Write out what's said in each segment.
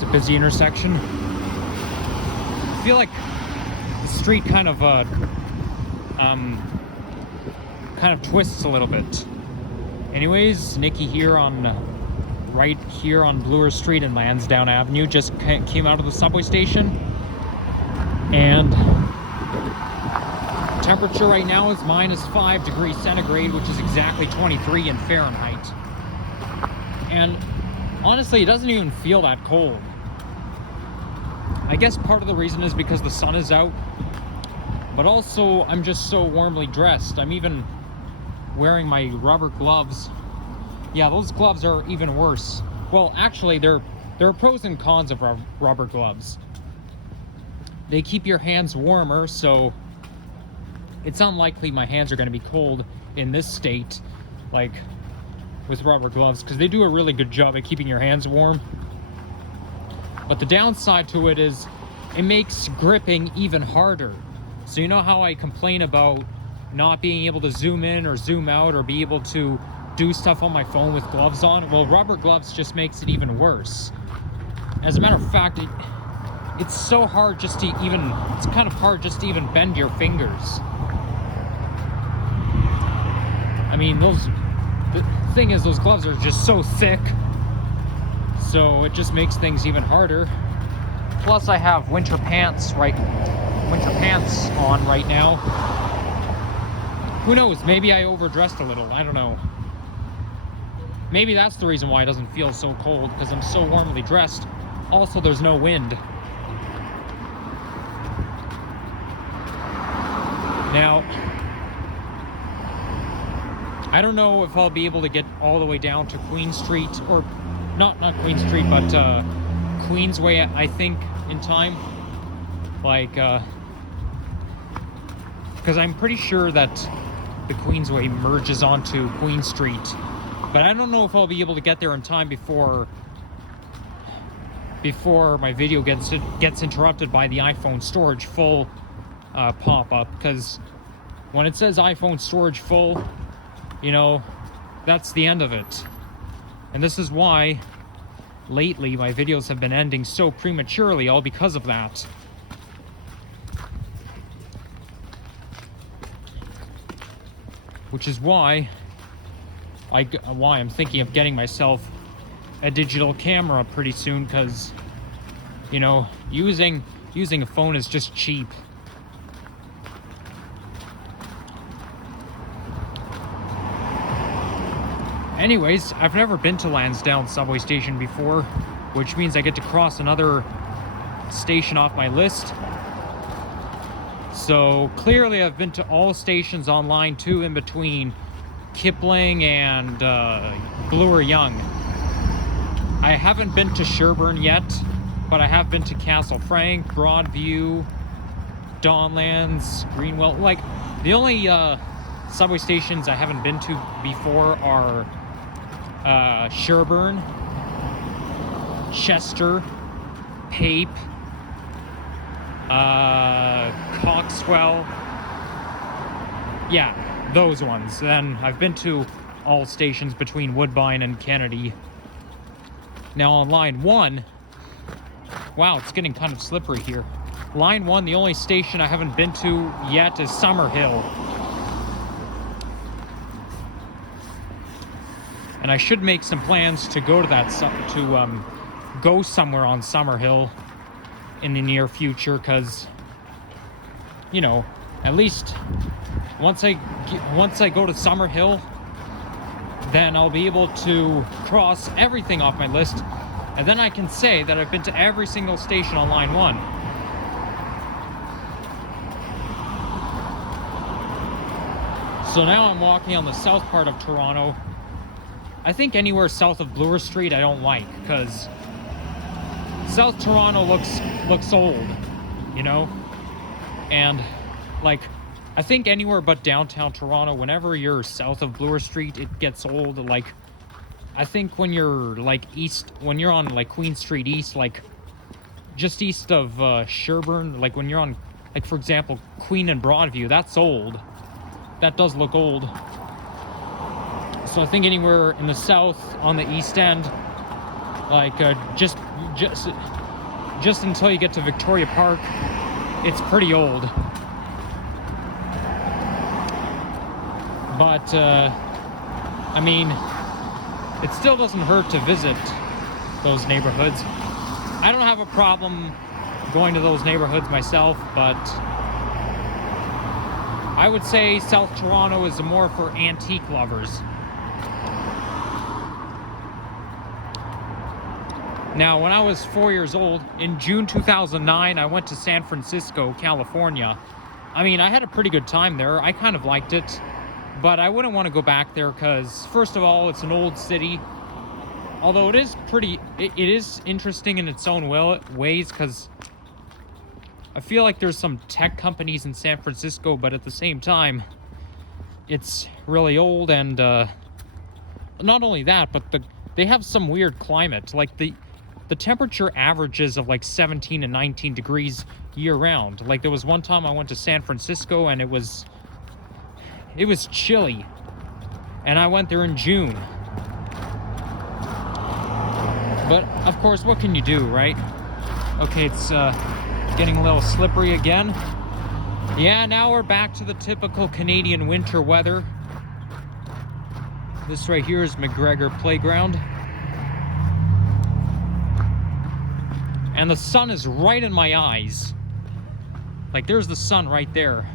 It's a busy intersection. I feel like the street kind of twists a little bit. Anyways, Nikki here right here on Bloor Street and Lansdowne Avenue. Just came out of the subway station, and temperature right now is -5 degrees centigrade, which is exactly 23 in Fahrenheit. And honestly, it doesn't even feel that cold. I guess part of the reason is because the sun is out, but also I'm just so warmly dressed. I'm even wearing my rubber gloves. Yeah, those gloves are even worse. Well, actually, there are pros and cons of rubber gloves. They keep your hands warmer, so it's unlikely my hands are going to be cold in this state, like with rubber gloves, because they do a really good job at keeping your hands warm. But the downside to it is it makes gripping even harder. So you know how I complain about not being able to zoom in or zoom out or be able to do stuff on my phone with gloves on? Well, rubber gloves just makes it even worse. As a matter of fact, it's so hard just to even, it's kind of hard just to even bend your fingers. I mean, the thing is, those gloves are just so thick, so it just makes things even harder. Plus, I have winter pants on right now. Who knows? Maybe I overdressed a little. I don't know. Maybe that's the reason why it doesn't feel so cold, because I'm so warmly dressed. Also, there's no wind. Now, I don't know if I'll be able to get all the way down to Queen Street, or not Queen Street, but Queensway, I think, in time. Like, because I'm pretty sure that the Queensway merges onto Queen Street. But I don't know if I'll be able to get there in time before my video gets interrupted by the iPhone storage full pop-up. Because when it says iPhone storage full, you know, that's the end of it. And this is why lately my videos have been ending so prematurely, all because of that. Which is why I'm thinking of getting myself a digital camera pretty soon, because, you know, using a phone is just cheap. Anyways, I've never been to Lansdowne subway station before, which means I get to cross another station off my list. So clearly I've been to all stations on line 2 in between Kipling and Bloor Young. I haven't been to Sherburne yet, but I have been to Castle Frank, Broadview, Donlands, Greenwell. Like, the only subway stations I haven't been to before are Sherburne, Chester, Pape, Coxwell. Yeah, those ones. Then I've been to all stations between Woodbine and Kennedy. Now on line 1, wow, it's getting kind of slippery here. Line 1, the only station I haven't been to yet is Summerhill. And I should make some plans to go to that, go somewhere on Summerhill in the near future, because, you know, at least once I go to Summerhill, then I'll be able to cross everything off my list, and then I can say that I've been to every single station on line 1. So now I'm walking on the south part of Toronto. I think anywhere south of Bloor Street I don't like, because South Toronto looks old, you know? And, like, I think anywhere but downtown Toronto, whenever you're south of Bloor Street, it gets old. Like, I think when you're, like, when you're on, like, Queen Street East, like, just east of Sherburne, like, when you're on, like, for example, Queen and Broadview, that's old. That does look old. So I think anywhere in the south, on the east end, Like just until you get to Victoria Park, it's pretty old. But I mean, it still doesn't hurt to visit those neighborhoods. I don't have a problem going to those neighborhoods myself, but I would say South Toronto is more for antique lovers. Now, when I was 4 years old, in June 2009, I went to San Francisco, California. I mean, I had a pretty good time there. I kind of liked it, but I wouldn't want to go back there because, first of all, it's an old city. Although it is it is interesting in its own ways, because I feel like there's some tech companies in San Francisco, but at the same time, it's really old, and not only that, but they have some weird climate. Like the temperature averages of like 17 and 19 degrees year round. Like there was one time I went to San Francisco and it was chilly, and I went there in June. But of course, what can you do, right? Okay, it's getting a little slippery again. Yeah, now we're back to the typical Canadian winter weather. This right here is McGregor Playground. And the sun is right in my eyes. Like, there's the sun right there.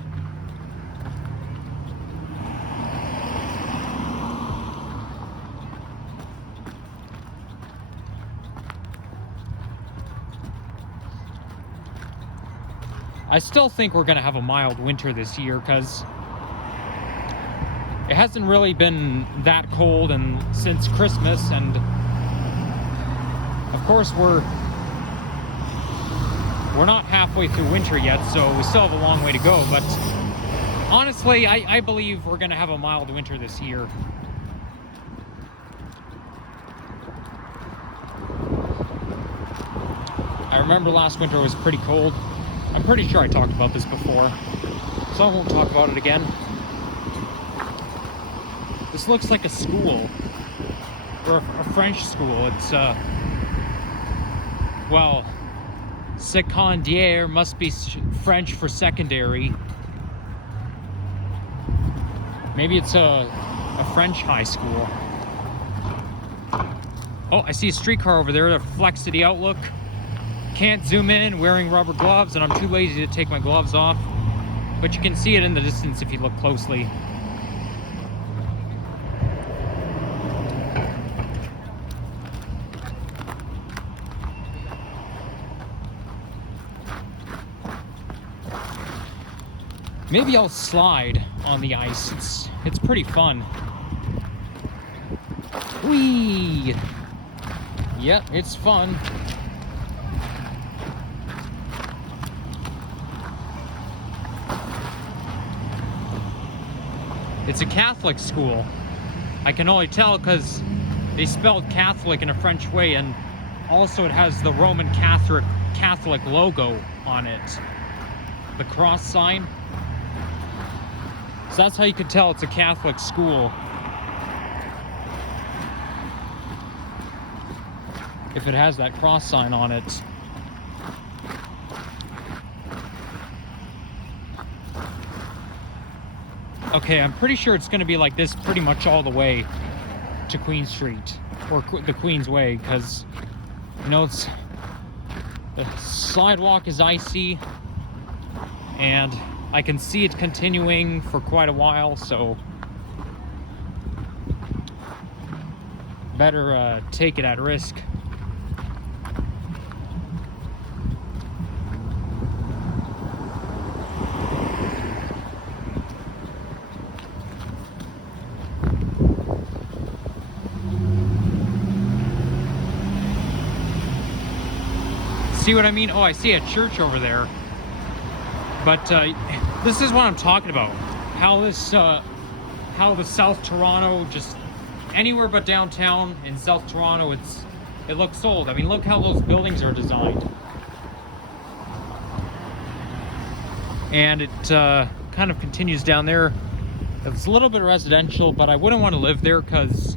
I still think we're going to have a mild winter this year because it hasn't really been that cold since Christmas, and of course we're not halfway through winter yet, so we still have a long way to go. But honestly, I believe we're going to have a mild winter this year. I remember last winter was pretty cold. I'm pretty sure I talked about this before, so I won't talk about it again. This looks like a school, or a French school. It's, well, secondaire must be French for secondary. Maybe it's a French high school. Oh, I see a streetcar over there that flex to the outlook. Can't zoom in, wearing rubber gloves, and I'm too lazy to take my gloves off. But you can see it in the distance if you look closely. Maybe I'll slide on the ice. It's pretty fun. Whee! Yep, it's fun. It's a Catholic school. I can only tell because they spelled Catholic in a French way, and also it has the Roman Catholic logo on it. The cross sign. So that's how you could tell it's a Catholic school. If it has that cross sign on it. Okay, I'm pretty sure it's going to be like this pretty much all the way to Queen Street, or the Queen's Way, because, you know, the sidewalk is icy, and I can see it continuing for quite a while, so better take it at risk. See what I mean? Oh, I see a church over there. But this is what I'm talking about. How the South Toronto, just anywhere but downtown in South Toronto, it looks old. I mean, look how those buildings are designed. And it kind of continues down there. It's a little bit residential, but I wouldn't want to live there because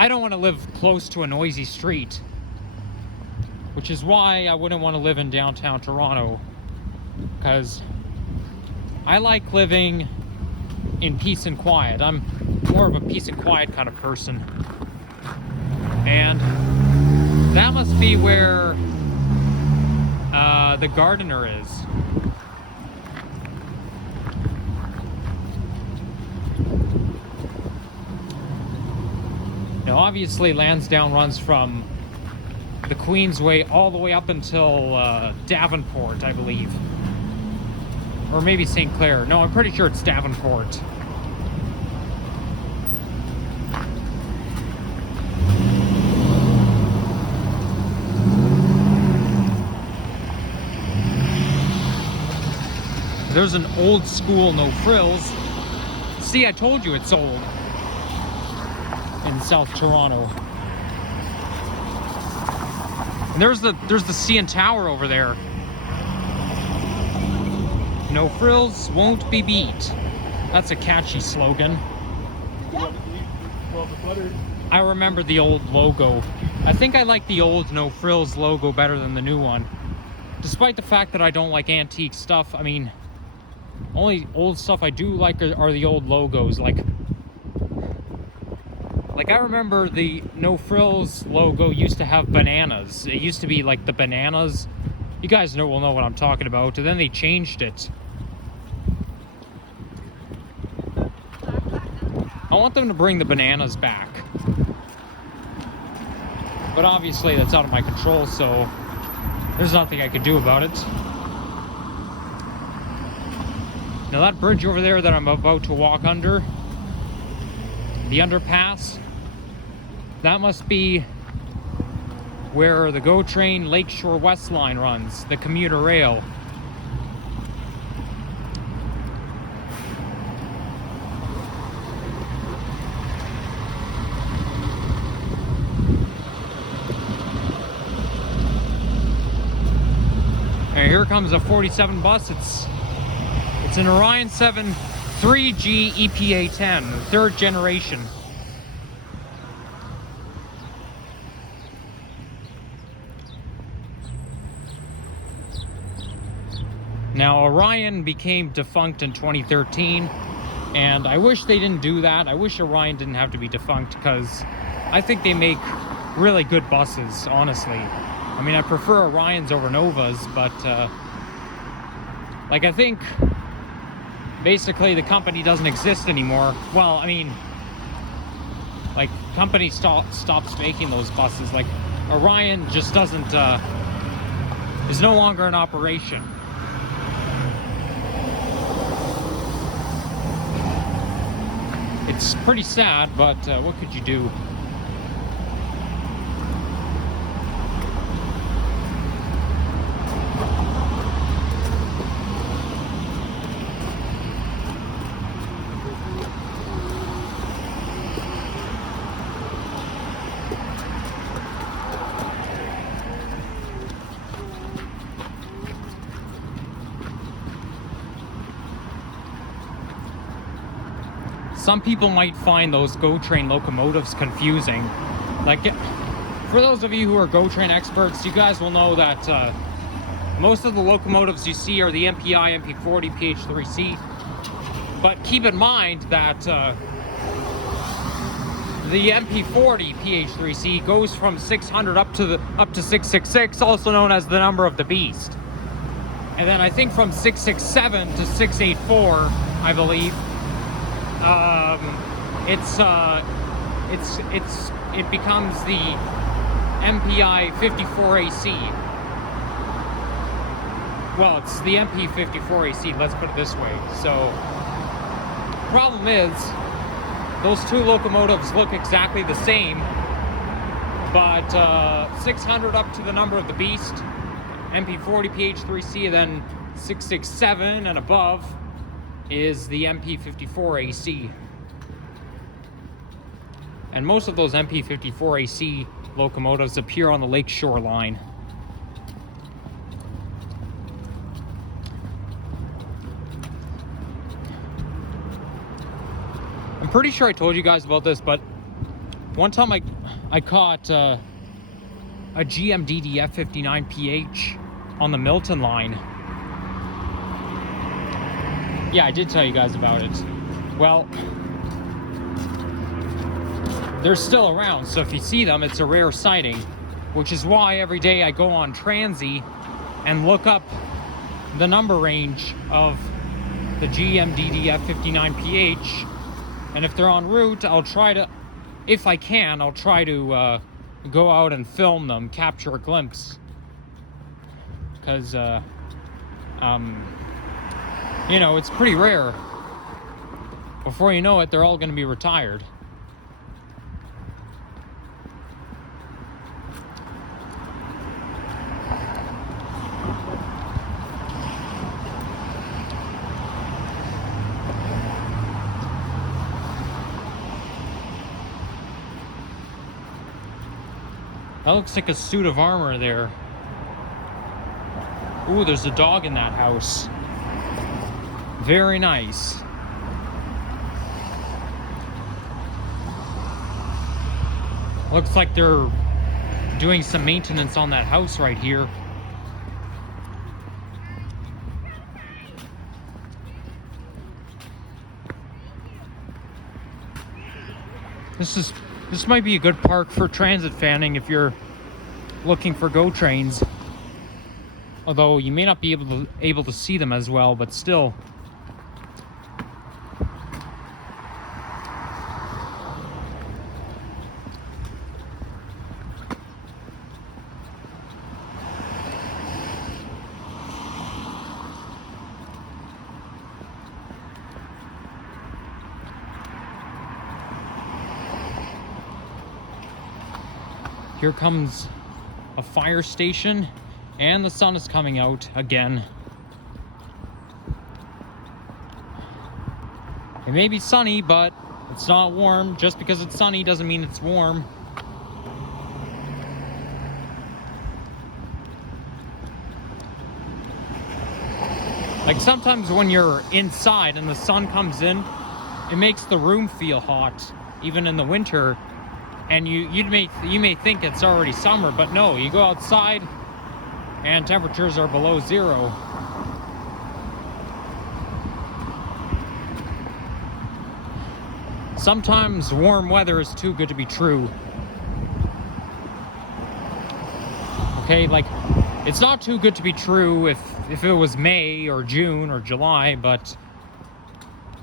I don't want to live close to a noisy street, which is why I wouldn't want to live in downtown Toronto, because I like living in peace and quiet. I'm more of a peace and quiet kind of person. And that must be where the gardener is. Now, obviously, Lansdowne runs from the Queensway all the way up until Davenport, I believe. Or maybe St. Clair. No, I'm pretty sure it's Davenport. There's an old school no frills. See, I told you it's old in South Toronto. And there's the CN Tower over there. No frills won't be beat. That's a catchy slogan. I remember the old logo. I think I like the old no frills logo better than the new one. Despite the fact that I don't like antique stuff, I mean, only old stuff I do like are the old logos. Like I remember the no frills logo used to have bananas. It used to be like the bananas. You guys will know what I'm talking about. And then they changed it. I want them to bring the bananas back. But obviously that's out of my control, so there's nothing I could do about it. Now that bridge over there that I'm about to walk under, the underpass, that must be where the GO Train Lakeshore West Line runs, the commuter rail. And here comes a 47 bus. It's an Orion 7 3G EPA 10, third generation. Now, Orion became defunct in 2013, and I wish they didn't do that. I wish Orion didn't have to be defunct, because I think they make really good buses, honestly. I mean, I prefer Orions over Novas, but like, I think basically the company doesn't exist anymore. Well, I mean, like, company stops making those buses. Like, Orion just doesn't is no longer in operation. It's pretty sad, but what could you do? Some people might find those GO Train locomotives confusing. Like, for those of you who are GO Train experts, you guys will know that most of the locomotives you see are the MPI, MP40, PH3C. But keep in mind that the MP40 PH3C goes from 600 up to 666, also known as the number of the beast. And then I think from 667 to 684, I believe, it becomes the MPI 54AC. Well, it's the MP 54AC, let's put it this way. So, problem is, those two locomotives look exactly the same, but 600 up to the number of the beast, MP40 PH3C, and then 667 and above is the MP54AC. And most of those MP54AC locomotives appear on the Lakeshore line. I'm pretty sure I told you guys about this, but one time I caught a GMDD F59PH on the Milton line. Yeah, I did tell you guys about it. Well, they're still around, so if you see them, it's a rare sighting, which is why every day I go on Transy and look up the number range of the GMDD F59PH, and if they're en route, I'll try to, if I can, I'll try to go out and film them, capture a glimpse, because you know, it's pretty rare. Before you know it, they're all going to be retired. That looks like a suit of armor there. Ooh, there's a dog in that house. Very nice. Looks like they're doing some maintenance on that house right here. This might be a good park for transit fanning if you're looking for GO trains. Although you may not be able to see them as well, but still. Here comes a fire station, and the sun is coming out again. It may be sunny, but it's not warm. Just because it's sunny doesn't mean it's warm. Like sometimes when you're inside and the sun comes in, it makes the room feel hot, even in the winter. And you may think it's already summer, but no, you go outside and temperatures are below zero. Sometimes warm weather is too good to be true. Okay, like it's not too good to be true if it was May or June or July, but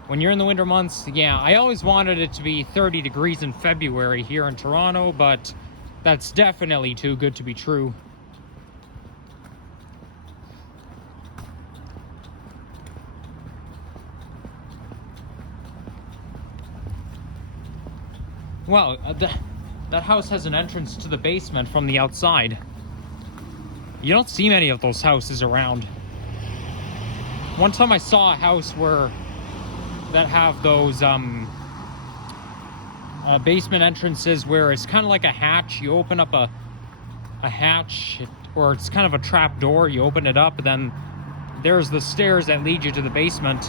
when you're in the winter months, yeah, I always wanted it to be 30 degrees in February here in Toronto, but that's definitely too good to be true. Well, that house has an entrance to the basement from the outside. You don't see many of those houses around. One time I saw a house that have those basement entrances where it's kind of like a hatch. You open up a hatch, or it's kind of a trap door. You open it up, and then there's the stairs that lead you to the basement.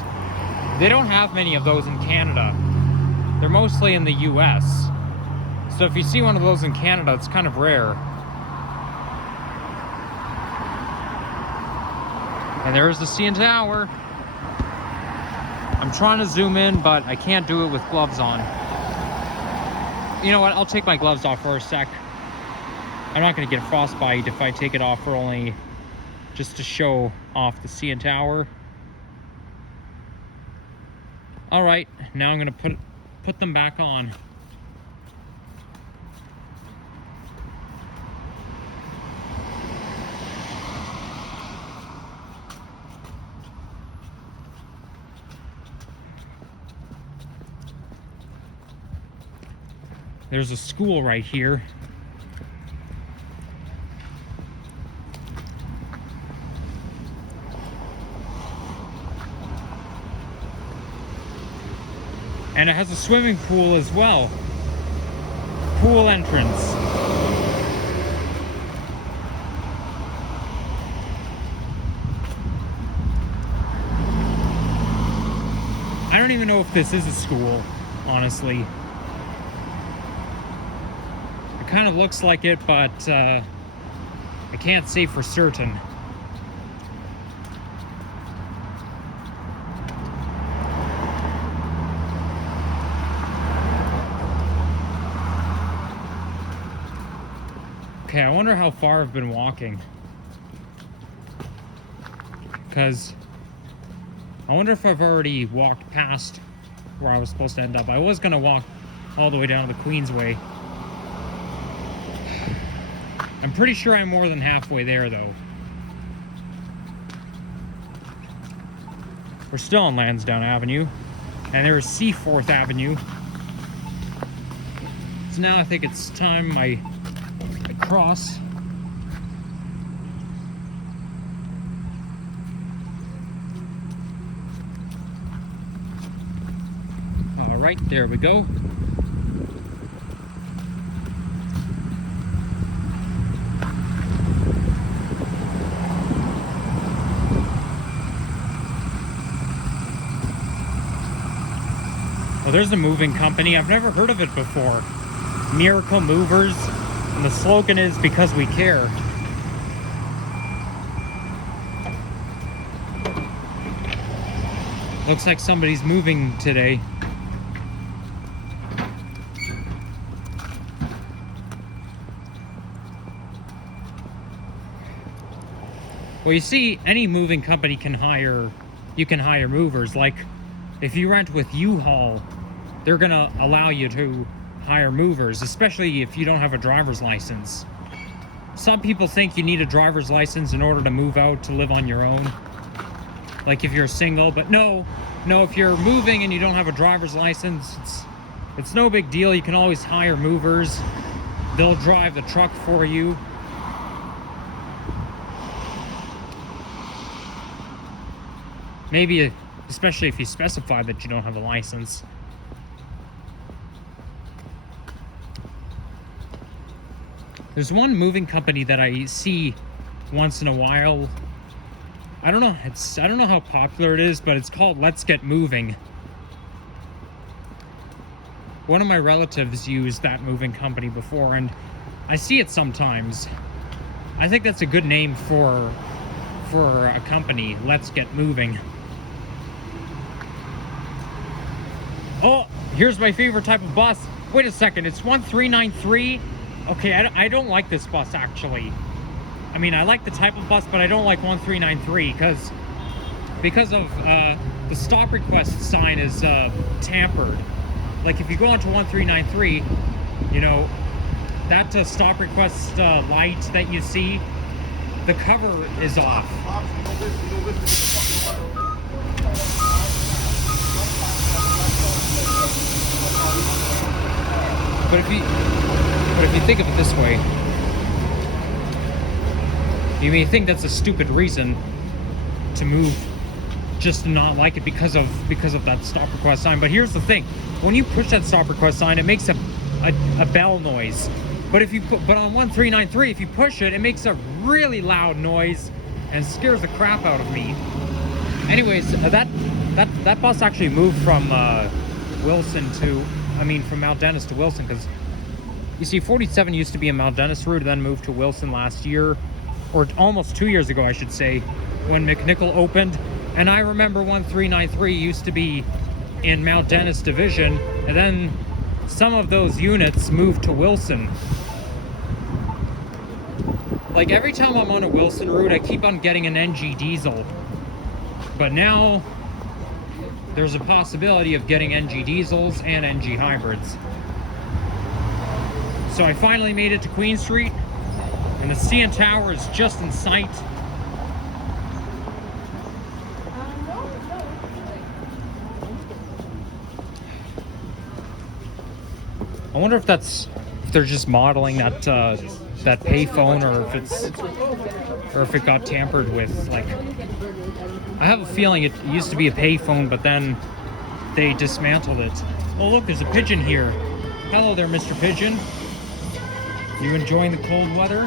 They don't have many of those in Canada. They're mostly in the US. So if you see one of those in Canada, it's kind of rare. And there's the CN Tower. I'm trying to zoom in, but I can't do it with gloves on. You know what? I'll take my gloves off for a sec. I'm not going to get frostbite if I take it off for only just to show off the CN Tower. All right, now I'm going to put them back on. There's a school right here. And it has a swimming pool as well. Pool entrance. I don't even know if this is a school, honestly. kind of looks like it, but I can't say for certain. Okay, I wonder how far I've been walking. Because I wonder if I've already walked past where I was supposed to end up. I was going to walk all the way down to the Queensway. I'm pretty sure I'm more than halfway there, though. We're still on Lansdowne Avenue, and there's Seaforth Avenue. So now I think it's time I cross. All right, there we go. Well, there's a moving company. I've never heard of it before. Miracle Movers. And the slogan is, because we care. Looks like somebody's moving today. Well, you see, any moving company can hire, you can hire movers. Like, if you rent with U-Haul, they're gonna allow you to hire movers, especially if you don't have a driver's license. Some people think you need a driver's license in order to move out to live on your own, like if you're single, but no, if you're moving and you don't have a driver's license, it's no big deal. You can always hire movers. They'll drive the truck for you. Maybe, especially if you specify that you don't have a license. There's one moving company that I see once in a while. I don't know how popular it is, but it's called Let's Get Moving. One of my relatives used that moving company before, and I see it sometimes. I think that's a good name for a company, Let's Get Moving. Oh, here's my favorite type of bus. Wait a second, it's 1393. Okay, I don't like this bus, actually. I mean, I like the type of bus, but I don't like 1393 because of the stop request sign is tampered. Like, if you go onto 1393, you know, that stop request light that you see, the cover is off. But if you think of it this way, you may think that's a stupid reason to move, just to not like it because of that stop request sign. But here's the thing: when you push that stop request sign, it makes a bell noise. But on 1393, if you push it, it makes a really loud noise and scares the crap out of me. Anyways, that bus actually moved from from Mount Dennis to Wilson, because you see, 47 used to be a Mount Dennis route, then moved to Wilson last year, or almost 2 years ago, I should say, when McNichol opened. And I remember 1393 used to be in Mount Dennis division, and then some of those units moved to Wilson. Like, every time I'm on a Wilson route, I keep on getting an NG diesel. But now there's a possibility of getting NG diesels and NG hybrids. So I finally made it to Queen Street, and the CN Tower is just in sight. I wonder if they're just modeling that payphone, or if it got tampered with. Like, I have a feeling it used to be a payphone, but then they dismantled it. Oh look, there's a pigeon here. Hello there, Mr. Pigeon. You enjoying the cold weather?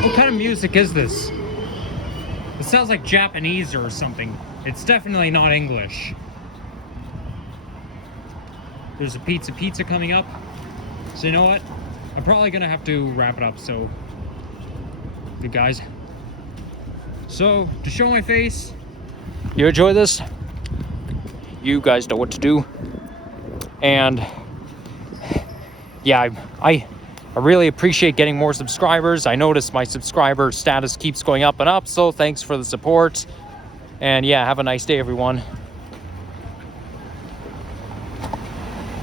What kind of music is this? This sounds like Japanese or something. It's definitely not English. There's a pizza coming up. So you know what? I'm probably gonna have to wrap it up. So, good guys. So, to show my face, you enjoy this? You guys know what to do. And yeah, I really appreciate getting more subscribers. I notice my subscriber status keeps going up and up, so thanks for the support. And yeah, have a nice day, everyone.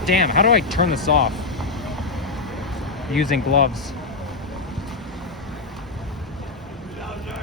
Damn, how do I turn this off? Using gloves.